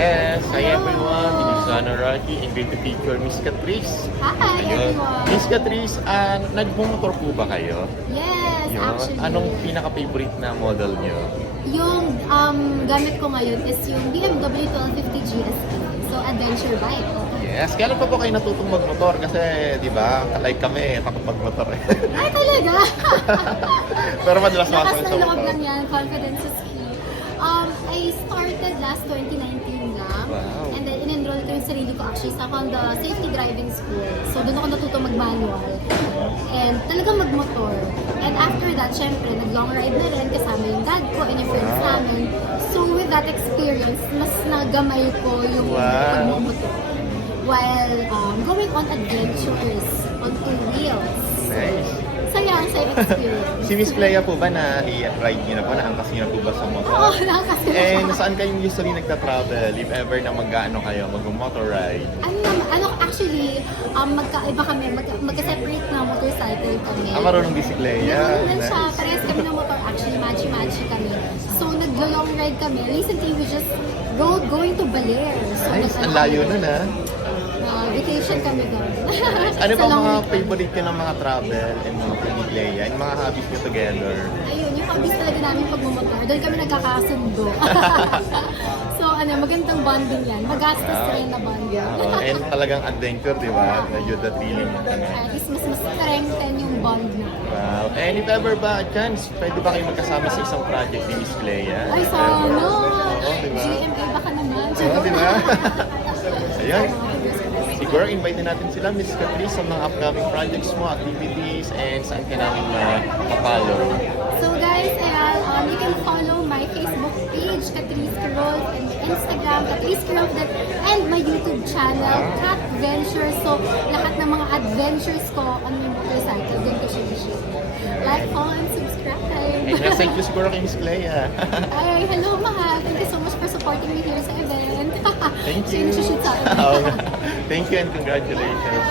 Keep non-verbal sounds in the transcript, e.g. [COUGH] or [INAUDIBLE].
Yes, hi everyone. This is and great to feature Miss Catrice. Hi, Ayun. everyone. Miss Catrice, uh, nagmumotor po ba kayo? Yes, Yun. actually. Anong pinaka-favorite na model nyo? Yung um, gamit ko ngayon is yung BMW 1250 GSE. So, adventure bike. Yes, kailan pa po kayo natutong magmotor? Kasi, di ba, like kami, takot magmotor eh. Ay, talaga? [LAUGHS] Pero madalas Lakas makasakit sa ng loob motor. lang yan. Confidence is key. Um, I started last 2019 lang. Wow. And then, in-enroll ko yung sarili ko actually sa Honda Safety Driving School. So, doon ako natuto mag-manual. And talagang mag-motor. And after that, syempre, nag-long ride na rin kasama yung dad ko and yung friends Wow. namin. So, with that experience, mas nagamay ko yung Wow. pagmumotor. While um, going on adventures on two wheels. Nice. Saya ang sa experience. Si Miss Clea po ba na i-ride niyo na po? Naangkas niyo na po ba sa motor? Oo, nakakasama. And saan kayo usually nagta-travel? If ever na mag-ano kayo, mag-motor ride? Ano, naman- ano actually, um, magkaiba kami, mag, magka-separate na motorcycle kami. Ah, marunong bisikleta. Meron din siya, Nice. parehas kami ng motor, actually, matchy-matchy kami. So, nag-long ride kami. Recently, we just rode going to Baler. So, Nice, ang layo nun ah. Vacation kami doon. [LAUGHS] Ano ba mga favorite nyo ng mga travel and mga pamilya? Yung mga hobbies nyo together? Ayun, yung hobbies talaga namin pagmumotor. Doon kami nagkakasundo. [LAUGHS] so, ano, magandang bonding yan. Magastos Wow. rin na bonding. Oo, and talagang adventure, di ba? Medyo the. Ano. At least mas mas strengthen yung bond na. Wow. And if ever ba, chance, pwede ba kayo magkasama sa isang project ni Miss Clea? Ay, sana! Oo, di ba? GMA baka naman. Oo, di ba? [LAUGHS] Ayan. Siguro invite din natin sila, Miss Catrice, sa mga upcoming projects mo, activities, and saan ka namin ma-follow. So guys, ayan, um, you can follow my Facebook page, Catrice Carol, and Instagram, Catrice Carol, and my YouTube channel, Cat Ventures. So, lahat ng mga adventures ko on my motorcycle, doon ko siya. Like, follow, and subscribe. And message ko siguro kay Miss Clea. Ay, hello mahal. Thank Siya you. nagsushoot sa akin. Oo nga. Thank you and congratulations.